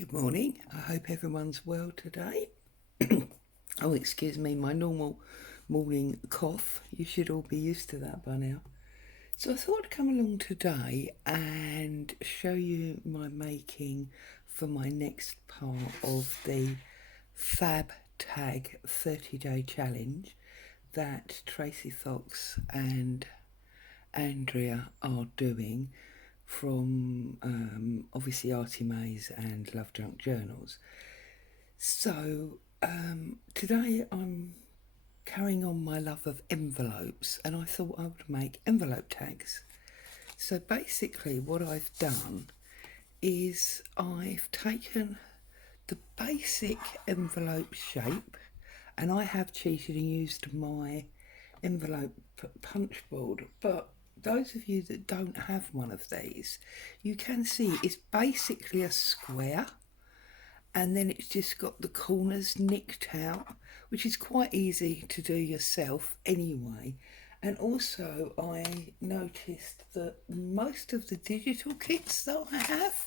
Good morning. I hope everyone's well today. Oh, excuse me, my normal morning cough. You should all be used to that by now. So I thought I'd come along today and show you my making for my next part of the Fab Tag 30-day challenge that Tracy Fox and Andrea are doing from obviously Artie Mays and Love Drunk Journals. So today I'm carrying on my love of envelopes, and I thought I would make envelope tags. So basically what I've done is I've taken the basic envelope shape, and I have cheated and used my envelope punch board, but those of you that don't have one of these, you can see it's basically a square, and then it's just got the corners nicked out, which is quite easy to do yourself anyway. And also I noticed that most of the digital kits that I have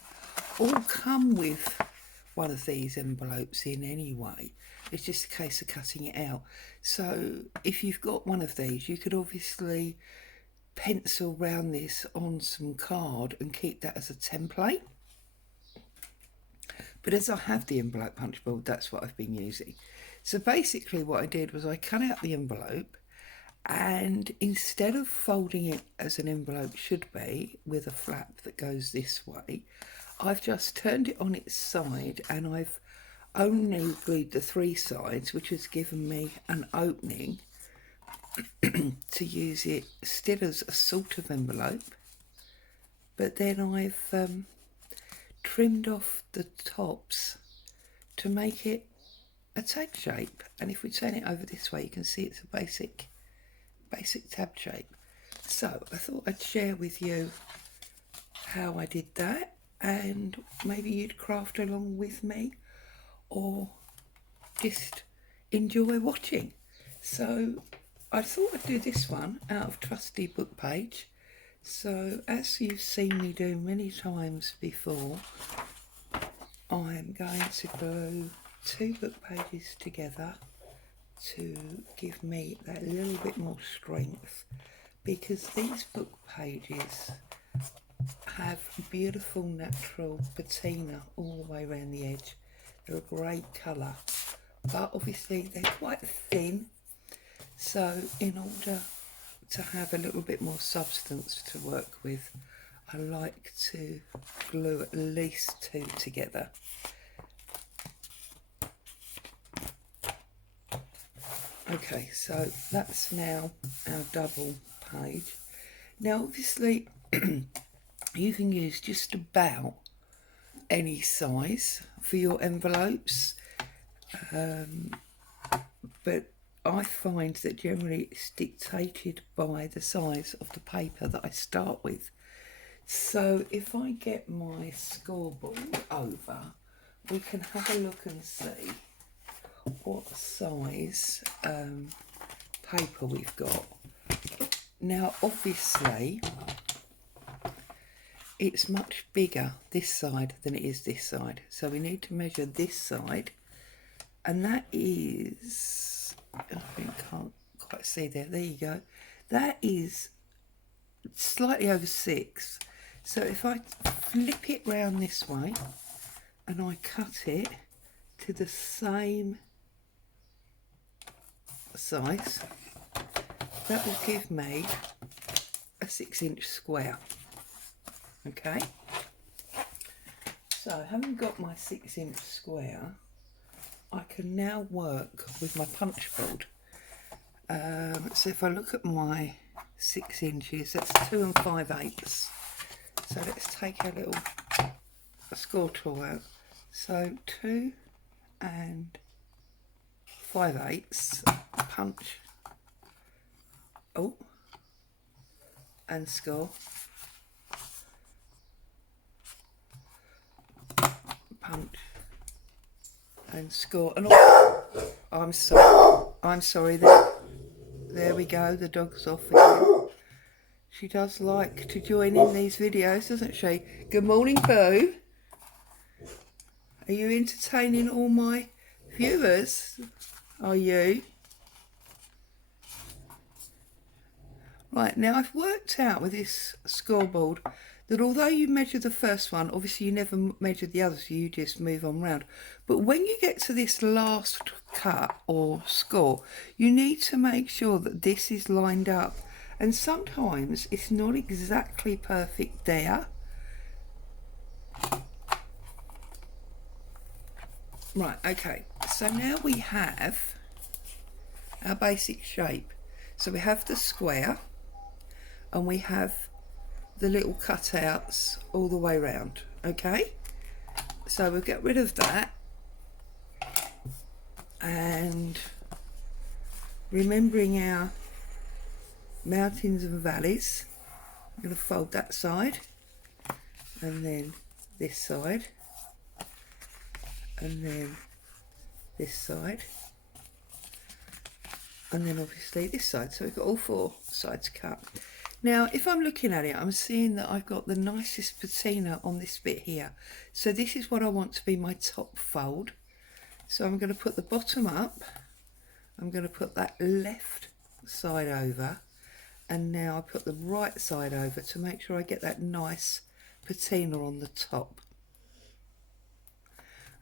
all come with one of these envelopes in anyway. It's just a case of cutting it out. So if you've got one of these, you could obviously pencil round this on some card and keep that as a template. But as I have the envelope punch board, that's what I've been using. So basically what I did was I cut out the envelope, and instead of folding it as an envelope should be with a flap that goes this way, I've just turned it on its side, and I've only glued the three sides, which has given me an opening to use it still as a sort of envelope. But then I've trimmed off the tops to make it a tag shape, and if we turn it over this way you can see it's a basic tab shape. So I thought I'd share with you how I did that, and maybe you'd craft along with me or just enjoy watching. So I thought I'd do this one out of trusty book page. So as you've seen me do many times before, I'm going to glue two book pages together to give me that little bit more strength, because these book pages have beautiful natural patina all the way around the edge. They're a great colour, but obviously they're quite thin, so in order to have a little bit more substance to work with, I like to glue at least two together. Okay, so that's now our double page. Now obviously you can use just about any size for your envelopes, but I find that generally it's dictated by the size of the paper that I start with. So if I get my scoreboard over, we can have a look and see what size paper we've got. Now obviously it's much bigger this side than it is this side, so we need to measure this side, and that is, I can't quite see there you go, that is slightly over 6. So if I flip it round this way and I cut it to the same size, that will give me a 6-inch square. Okay, so having got my 6-inch square, I can now work with my punch board. So if I look at my 6 inches, that's 2 5/8. So let's take a score tool out. So 2 5/8 punch, and score, punch and score, and I'm sorry, there we go, the dog's off again. She does like to join in these videos, doesn't she? Good morning, Boo. Are you entertaining all my viewers? Are you? Right, now I've worked out with this scoreboard that although you measure the first one, obviously you never measure the others, you just move on round. But when you get to this last cut or score, you need to make sure that this is lined up. And sometimes it's not exactly perfect there. Right, okay, so now we have our basic shape. So we have the square and we have the little cutouts all the way around, okay? So we'll get rid of that, and remembering our mountains and valleys, I'm going to fold that side and then this side and then this side and then obviously this side. So we've got all four sides cut. Now if I'm looking at it, I'm seeing that I've got the nicest patina on this bit here. So this is what I want to be my top fold. So I'm going to put the bottom up, I'm going to put that left side over, and now I put the right side over to make sure I get that nice patina on the top.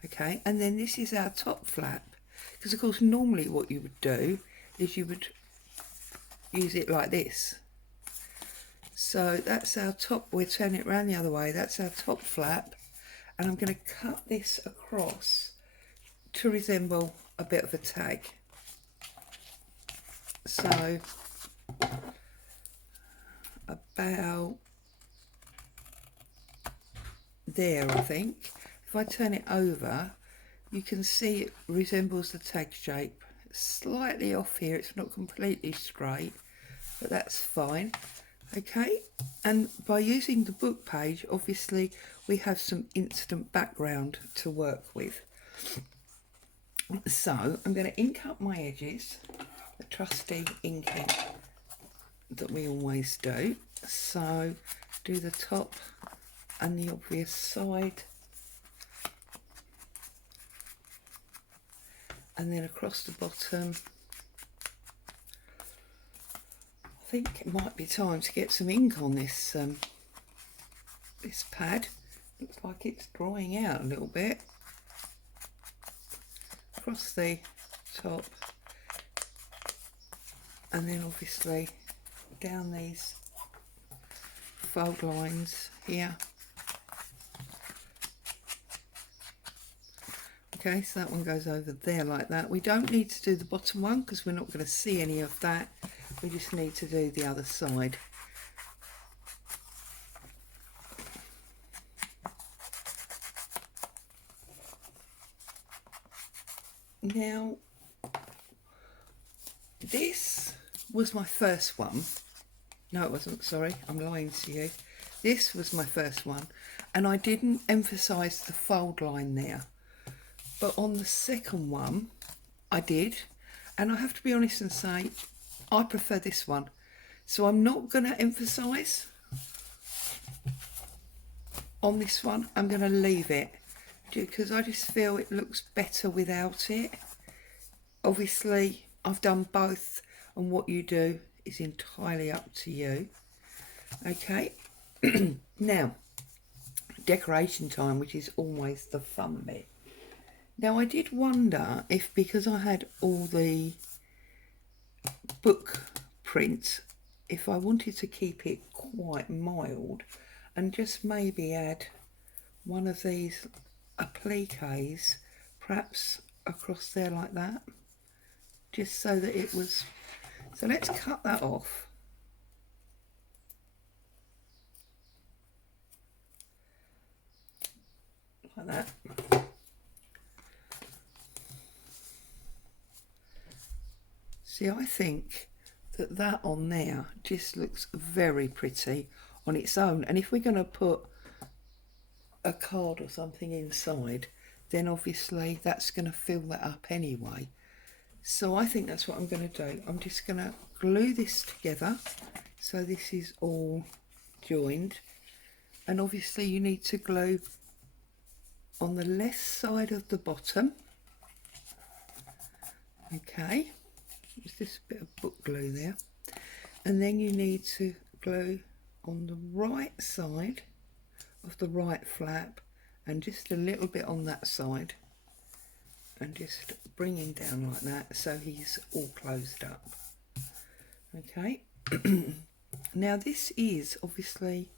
Okay, and then this is our top flap, because of course normally what you would do is you would use it like this. So that's our top, we'll turn it around the other way, that's our top flap, and I'm going to cut this across to resemble a bit of a tag. So about there, I think. If I turn it over, you can see it resembles the tag shape. Slightly off here, it's not completely straight, but that's fine. Okay, and by using the book page, obviously we have some instant background to work with. So I'm going to ink up my edges, the trusty inking that we always do. So do the top and the obvious side, and then across the bottom. I think it might be time to get some ink on this this pad. Looks like it's drying out a little bit. Across the top, and then obviously down these fold lines here. Okay, so that one goes over there like that. We don't need to do the bottom one because we're not going to see any of that. We just need to do the other side. Now, this was my first one. No, it wasn't, sorry, I'm lying to you. This was my first one, and I didn't emphasise the fold line there. But on the second one, I did. And I have to be honest and say, I prefer this one. So I'm not going to emphasise on this one. I'm going to leave it because I just feel it looks better without it. Obviously, I've done both, and what you do is entirely up to you. Okay, now, decoration time, which is always the fun bit. Now, I did wonder if, because I had all the book print, if I wanted to keep it quite mild and just maybe add one of these appliques perhaps across there like that, just so that it was. So let's cut that off. Like that. See, I think that that on there just looks very pretty on its own. And if we're going to put a card or something inside, then obviously that's going to fill that up anyway. So I think that's what I'm going to do. I'm just going to glue this together so this is all joined. And obviously you need to glue on the left side of the bottom. Okay, there's just a bit of book glue there. And then you need to glue on the right side of the right flap and just a little bit on that side, and just bring him down like that so he's all closed up. Okay. Now this is obviously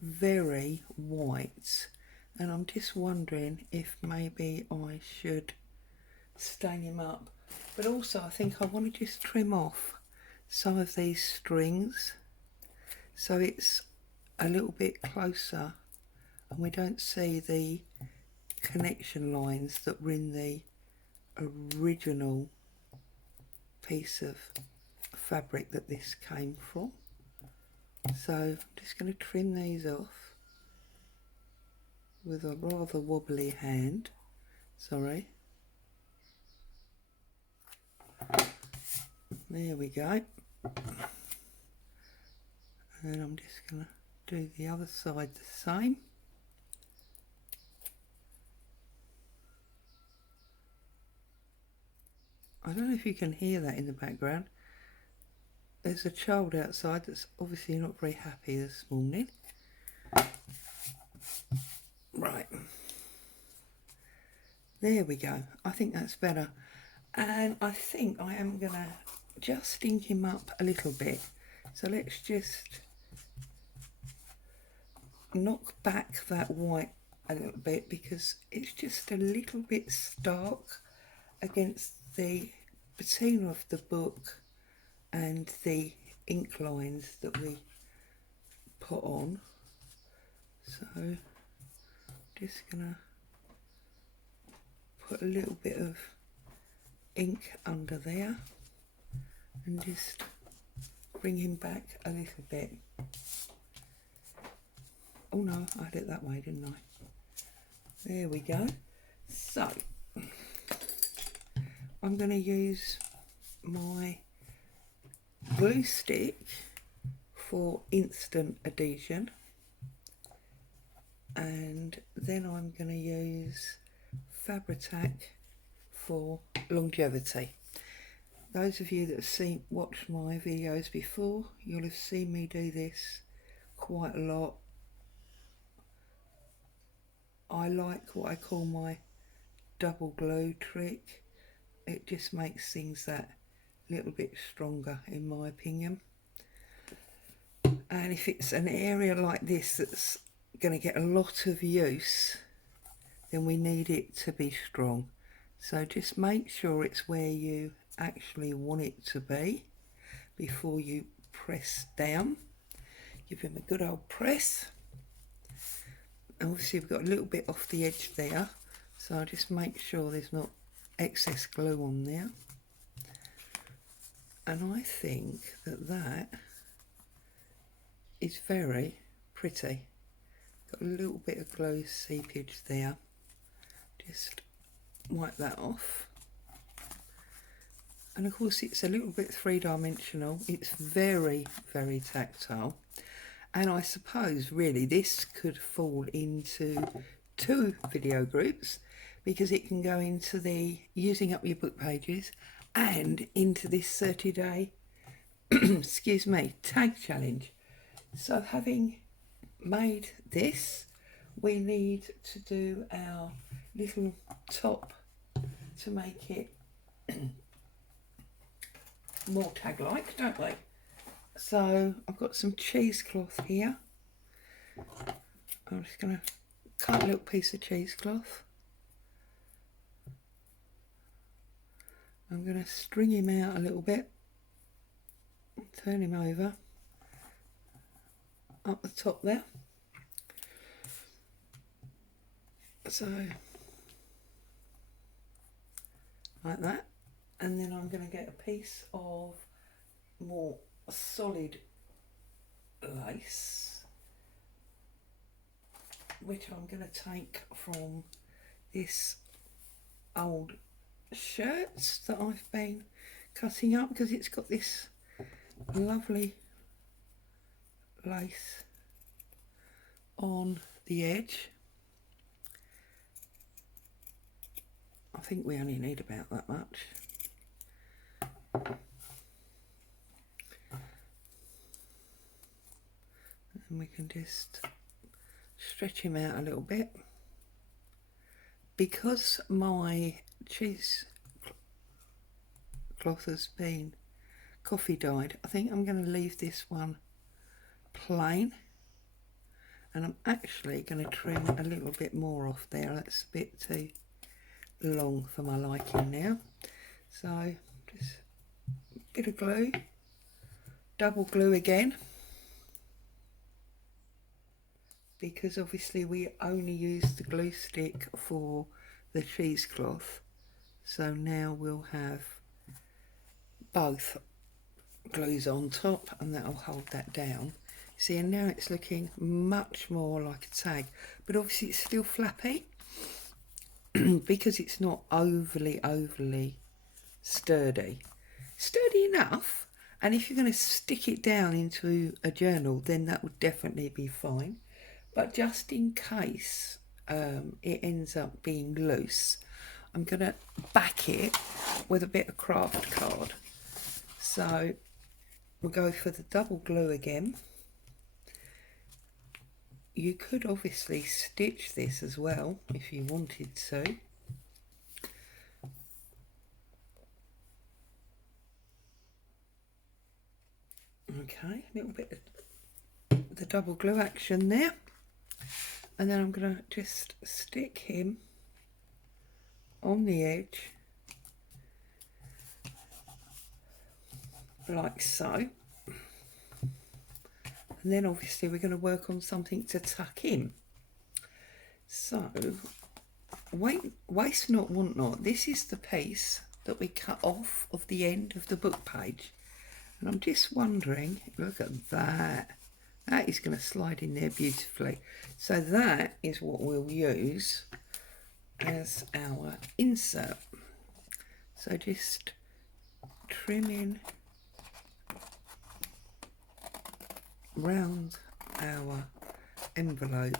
very white, and I'm just wondering if maybe I should stain him up, but also I think I want to just trim off some of these strings so it's a little bit closer and we don't see the connection lines that were in the original piece of fabric that this came from. So I'm just going to trim these off with a rather wobbly hand. Sorry. There we go. And I'm just going to do the other side the same. I don't know if you can hear that in the background. There's a child outside that's obviously not very happy this morning. Right. There we go. I think that's better. And I think I am going to just ink him up a little bit. So let's just knock back that white a little bit because it's just a little bit stark against the patina of the book and the ink lines that we put on. So just gonna put a little bit of ink under there and just bring him back a little bit. Oh no, I had it that way, didn't I? There we go. So I'm going to use my glue stick for instant adhesion, and then I'm going to use Fabri-Tac for longevity. Those of you that have watched my videos before, you'll have seen me do this quite a lot. I like what I call my double glue trick. It just makes things that little bit stronger in my opinion. And if it's an area like this that's going to get a lot of use, then we need it to be strong. So just make sure it's where you actually want it to be before you press down. Give him a good old press. Obviously we've got a little bit off the edge there, so I'll just make sure there's not excess glue on there. And I think that that is very pretty. Got a little bit of glue seepage there. Just wipe that off. And of course it's a little bit three-dimensional. It's very, very tactile. And I suppose really this could fall into 2 video groups, because it can go into the using up your book pages and into this 30-day excuse me, tag challenge. So having made this, we need to do our little top to make it more tag-like, don't we? So I've got some cheesecloth here. I'm just going to cut a little piece of cheesecloth. I'm going to string him out a little bit, turn him over, up the top there. So, like that. And then I'm going to get a piece of more solid lace, which I'm going to take from this old shirts that I've been cutting up, because it's got this lovely lace on the edge. I think we only need about that much. And we can just stretch him out a little bit. Because my cheese cloth has been coffee dyed, I think I'm going to leave this one plain, and I'm actually going to trim a little bit more off there. That's a bit too long for my liking now. So just a bit of glue, double glue again, because obviously we only use the glue stick for the cheesecloth, so now we'll have both glues on top and that'll hold that down. See, and now it's looking much more like a tag, but obviously it's still flappy because it's not overly sturdy enough. And if you're going to stick it down into a journal, then that would definitely be fine. But just in case it ends up being loose, I'm going to back it with a bit of craft card. So we'll go for the double glue again. You could obviously stitch this as well if you wanted to. Okay, a little bit of the double glue action there. And then I'm going to just stick him on the edge like so. And then obviously we're going to work on something to tuck in. So waste not, want not. This is the piece that we cut off of the end of the book page. And I'm just wondering, look at that. That is going to slide in there beautifully. So that is what we'll use as our insert. So just trimming round our envelope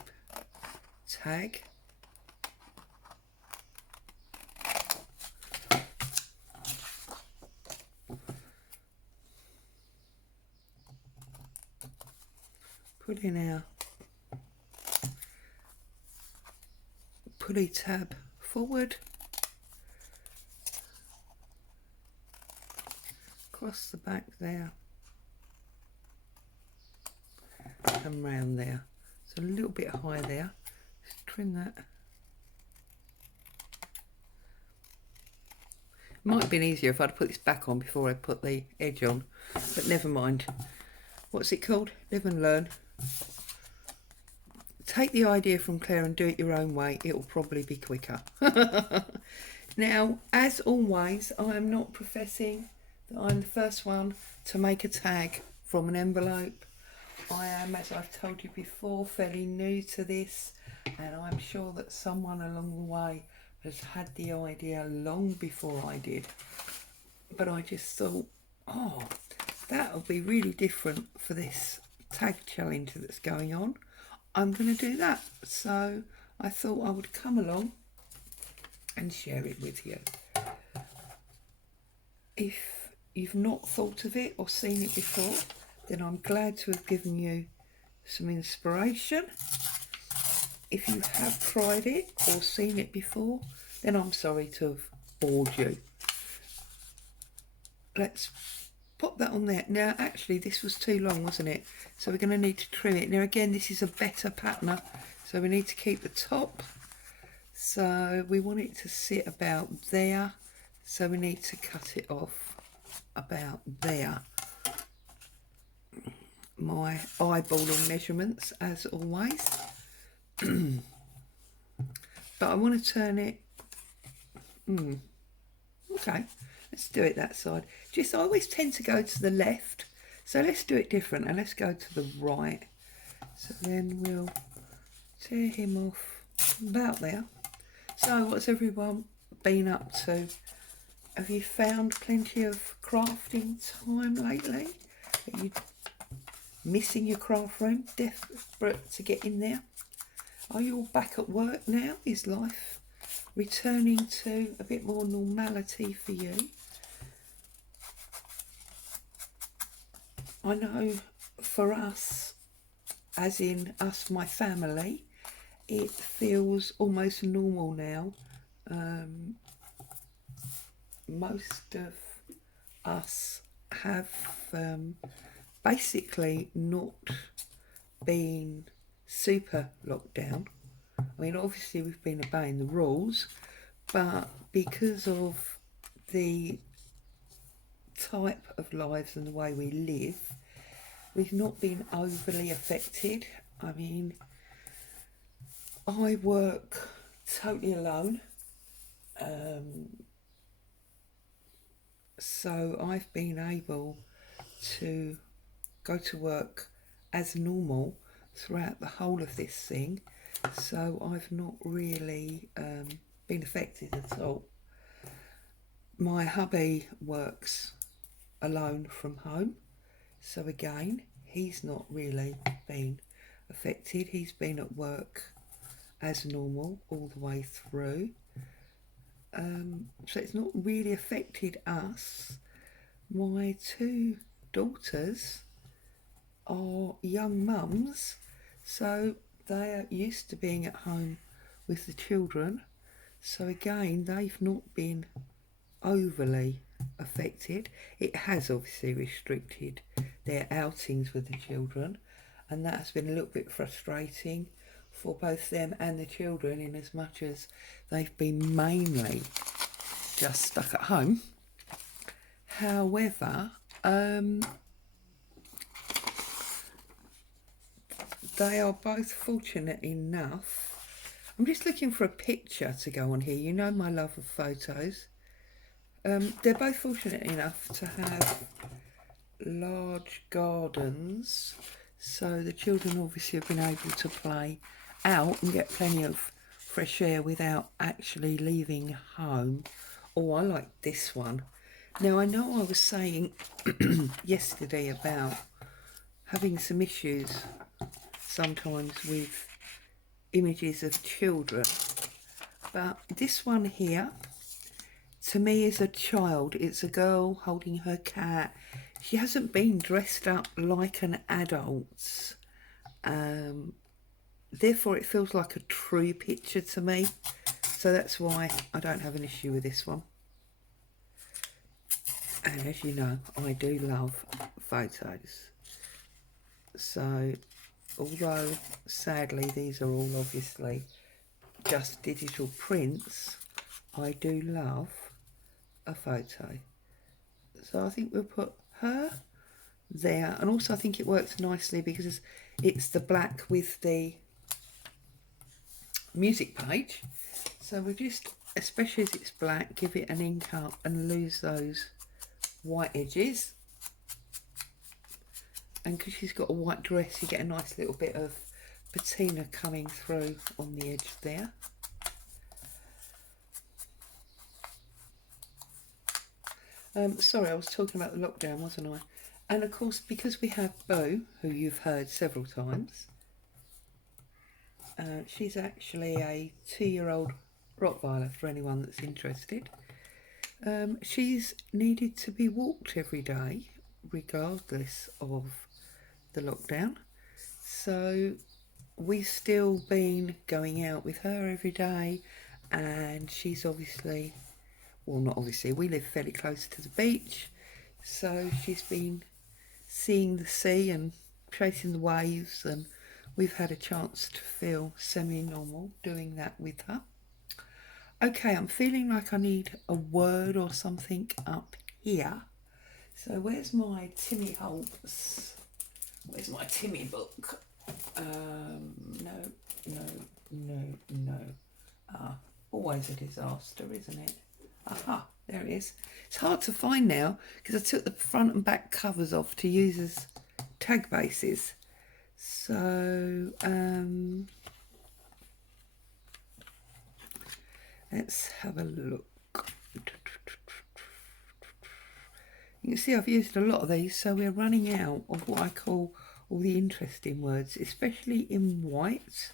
tag. Putting our pulley tab forward, across the back there, and round there. So a little bit high there. Just trim that. Might have been easier if I'd put this back on before I put the edge on, but never mind. What's it called? Live and learn. Take the idea from Claire and do it your own way. It will probably be quicker. Now, as always, I am not professing that I'm the first one to make a tag from an envelope. I am, as I've told you before, fairly new to this, and I'm sure that someone along the way has had the idea long before I did. But I just thought, oh, that'll be really different for this tag challenge that's going on. I'm going to do that. So I thought I would come along and share it with you. If you've not thought of it or seen it before, then I'm glad to have given you some inspiration. If you have tried it or seen it before, then I'm sorry to have bored you. Let's pop that on there. Now, actually, this was too long, wasn't it? So we're going to need to trim it. Now, again, this is a better patterner, so we need to keep the top. So we want it to sit about there. So we need to cut it off about there. My eyeballing measurements, as always. But I want to turn it. Okay, let's do it that side. I always tend to go to the left, so let's do it different and let's go to the right. So then we'll tear him off about there. So what's everyone been up to? Have you found plenty of crafting time lately? Are you missing your craft room, desperate to get in there? Are you all back at work now? Is life returning to a bit more normality for you. I know for us, as in us, my family, it feels almost normal now. Most of us have basically not been super locked down. I mean, obviously we've been obeying the rules, but because of the type of lives and the way we live, we've not been overly affected. I mean, I work totally alone, so I've been able to go to work as normal throughout the whole of this thing, so I've not really been affected at all. My hubby works alone from home, so again, he's not really been affected. He's been at work as normal all the way through. So it's not really affected us. My two daughters are young mums, so they are used to being at home with the children. So again, they've not been overly affected. It has obviously restricted their outings with the children, and that has been a little bit frustrating for both them and the children, in as much as they've been mainly just stuck at home. However, they are both fortunate enough. I'm just looking for a picture to go on here. You know my love of photos. They're both fortunate enough to have large gardens, so the children obviously have been able to play out and get plenty of fresh air without actually leaving home. Oh, I like this one. Now, I know I was saying yesterday about having some issues sometimes with images of children, but this one here, to me, is a child. It's a girl holding her cat. She hasn't been dressed up like an adult. Therefore, it feels like a true picture to me. So that's why I don't have an issue with this one. And as you know, I do love photos. So, although sadly these are all obviously just digital prints, I do love a photo. So I think we'll put her there, and also I think it works nicely because it's the black with the music page. So we just, especially as it's black, give it an ink up and lose those white edges. And because she's got a white dress, you get a nice little bit of patina coming through on the edge there. Sorry, I was talking about the lockdown, wasn't I? And of course, because we have Bo, who you've heard several times, she's actually a 2-year-old Rottweiler, for anyone that's interested. She's needed to be walked every day, regardless of the lockdown. So we've still been going out with her every day, and she's obviously, well, not obviously, we live fairly close to the beach, so she's been seeing the sea and chasing the waves, and we've had a chance to feel semi-normal doing that with her. Okay, I'm feeling like I need a word or something up here. So where's my Timmy Holtz? Where's my Timmy book? No. Always a disaster, isn't it? Aha, there it is. It's hard to find now because I took the front and back covers off to use as tag bases. So, let's have a look. You can see I've used a lot of these, so we're running out of what I call all the interesting words, especially in white.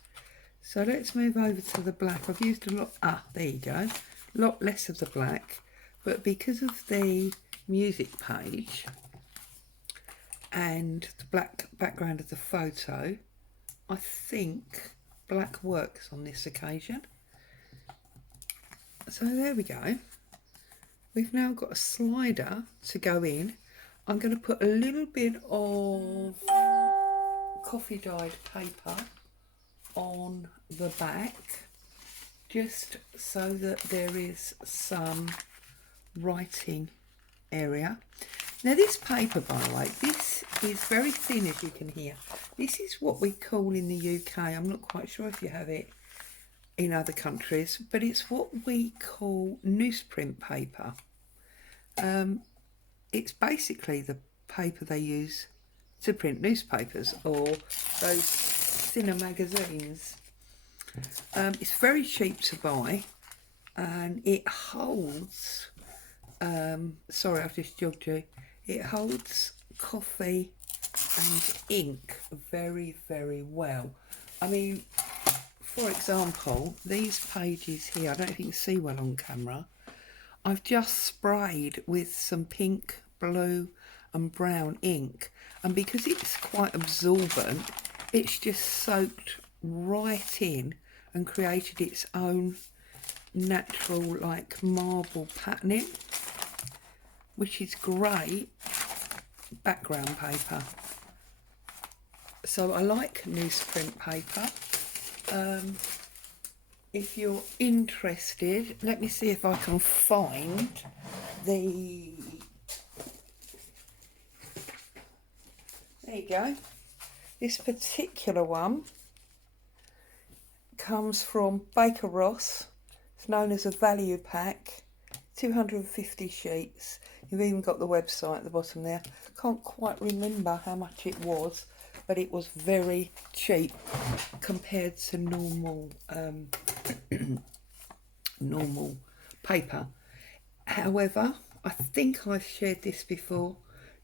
So let's move over to the black. I've used a lot, there you go, a lot less of the black, but because of the music page and the black background of the photo, I think black works on this occasion. So there we go. We've now got a slider to go in. I'm going to put a little bit of coffee dyed paper on the back, just so that there is some writing area. Now this paper, by the way, this is very thin, as you can hear. This is what we call in the UK, I'm not quite sure if you have it in other countries, but it's what we call newsprint paper. It's basically the paper they use to print newspapers or those thinner magazines. It's very cheap to buy, and it holds, sorry I've just jogged you, it holds coffee and ink very, very well. I mean, for example, these pages here, I don't know if you can see well on camera, I've just sprayed with some pink, blue and brown ink, and because it's quite absorbent, it's just soaked right in and created its own natural like marble patterning, which is great background paper. So I like newsprint paper. If you're interested, let me see if I can find the, there you go, this particular one comes from Baker Ross. It's known as a value pack, 250 sheets. You've even got the website at the bottom there. Can't quite remember how much it was, but it was very cheap compared to normal normal paper. However, I think I've shared this before,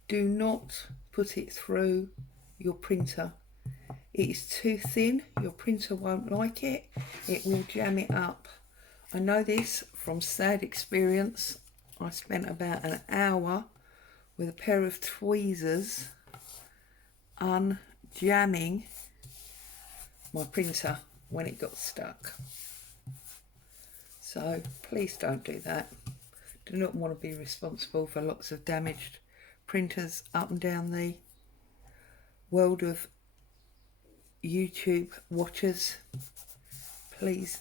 do not put it through your printer. It is too thin, your printer won't like it, it will jam it up. I know this from sad experience. I spent about an hour with a pair of tweezers unjamming my printer when it got stuck. So please don't do that. Do not want to be responsible for lots of damaged printers up and down the world of YouTube watchers. Please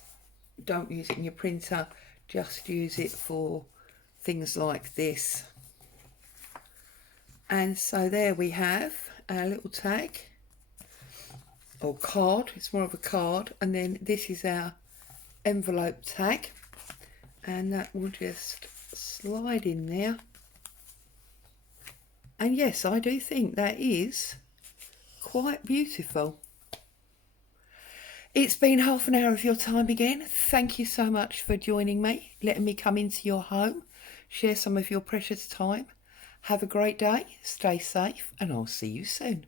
don't use it in your printer, just use it for things like this. And so there we have our little tag or card. It's more of a card, and then this is our envelope tag, and that will just slide in there. And yes, I do think that is quite beautiful. It's been half an hour of your time again. Thank you so much for joining me, letting me come into your home, share some of your precious time. Have a great day, stay safe, and I'll see you soon.